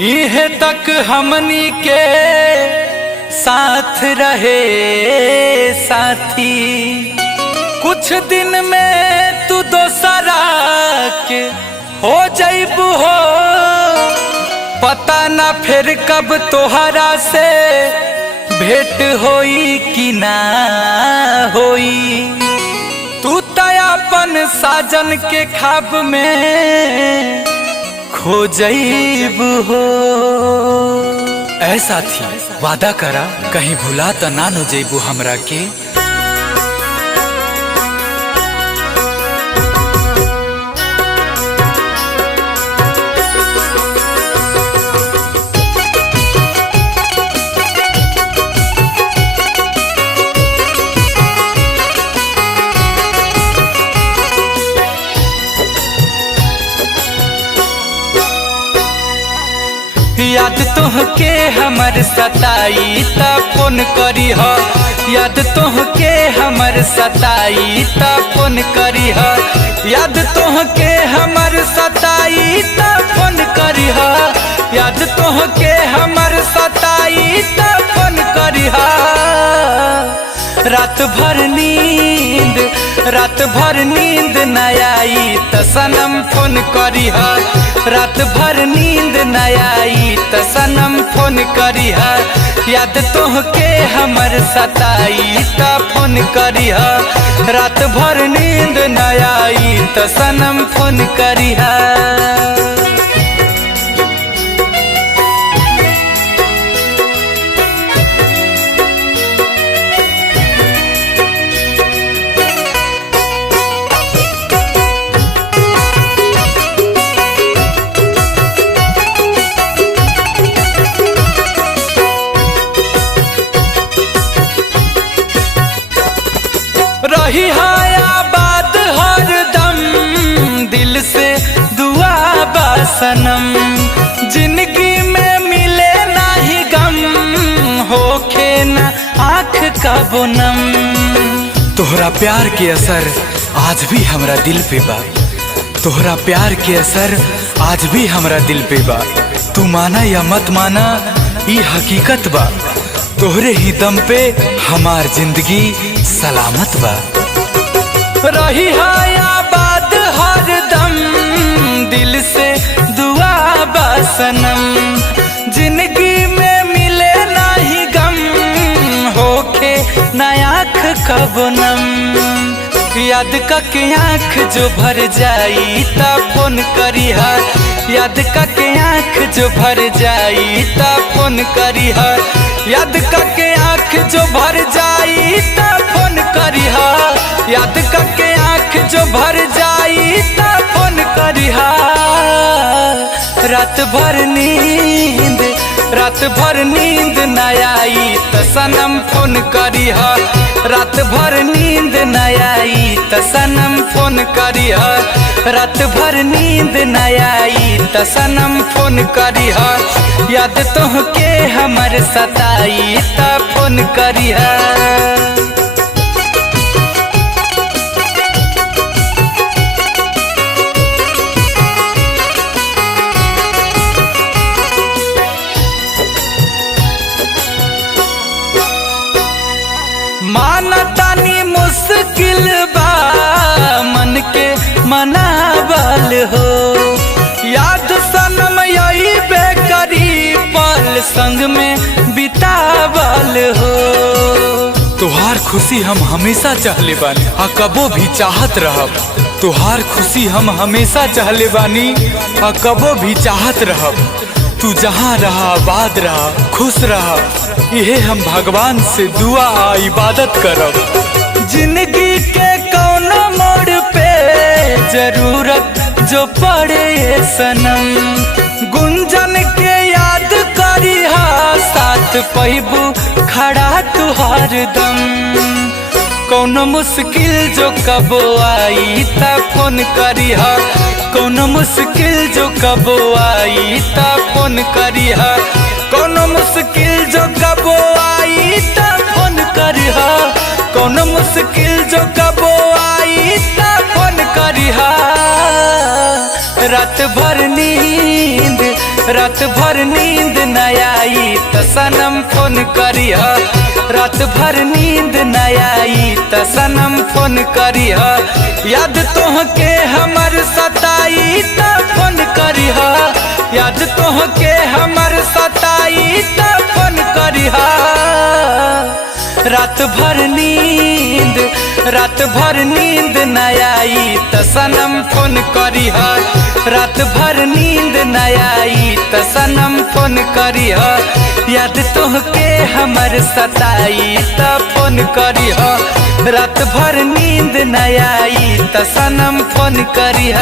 इहे तक हमनी के साथ रहे साथी, कुछ दिन में तू दोसरा के हो जाइबू हो। पता ना फिर कब तोहरा से भेंट होई कि ना होई। तू तयापन साजन के ख्वाब में खो जाइबू हो। ऐसा थी वादा करा कहीं भुला तो ना न जाइबू हमरा के। याद तोहके हमर सताई त फोन करी ह। याद तोहके हमर सताई त फोन करी ह। याद तोहके हमर सताई त फोन करी ह। याद तोहके हमर सताई त फोन करी ह। रात भर नींद न आई त सनम फोन करी ह। रात भर नींद न आई त सनम फोन करी ह। याद तोहके हमर सताई त फोन करी ह। रात भर नींद न आई त सनम फोन करी ह। रही आबाद हर दम दिल से दुआ बा सनम। जिंदगी में मिले नाही गम होखे न आँख का बोनम। तोहरा प्यार के असर आज भी हमरा दिल पे बा। तोहरा प्यार के असर आज भी हमरा दिल पे बा। तू माना या मत माना ई हकीकत बा। तोहरे ही दम पे हमार जिंदगी सलामत बा। रही आबाद हर दम दिल से दुआ बा सनम। जिंदगी में मिले नाही गम होके न आँख का बोनम। याद के आँख जो भर जाई ता फोन करी ह। याद के आँख जो भर जाई ता फोन करी ह। याद के आँख जो भर जाई ता फोन करी ह। याद के आँख जो भर जाई ता फोन करी ह। रात भर नींद न आई त सनम फोन करी ह। रात भर नींद न आई त सनम फोन करी ह। रात भर नींद न आई त सनम फोन करी ह। याद तोहके हमर सताई त फोन करी ह। मानतानी मुश्किल बा मन के मनावल हो। याद सनम यही बेकरी पल संग में बितावल हो। तोहार खुशी हम हमेशा चाहले बानी आ कबो भी चाहत रहब। तोहार खुशी हम हमेशा चाहले बानी आ कबो भी चाहत रहब। तू जहाँ रहा आबाद रहा खुश रहा यहे हम भगवान से दुआ आ इबादत करब। जिंदगी के कौनो मोड़ पे जरूरत जो पड़े सनम। गुंजन के याद करी हा साथ पैबू खड़ा तुहार दम। कौनो मुश्किल जो कबो आई ता फोन करी हा। कौनो मुश्किल जो कबो आई ता फोन करी हा। कौनो मुश्किल जो कबो आई ता फोन करी हा। कौनो मुश्किल जो कबो आई ता फोन करी हा। रात भर नींद रात भर नींद न आई त सनम फोन करिह, रात भर नींद न आई त सनम फोन करिह, याद तोहके हमर सताई त फोन करिह, याद तोहके हमर सताई त फोन करिह। रात भर नींद न आई त सनम फोन करिह, रात भर नींद न आई त सनम फोन करिह, याद तोहके हमर सताई त फोन करिह, रात भर नींद न आई त सनम फोन करिह।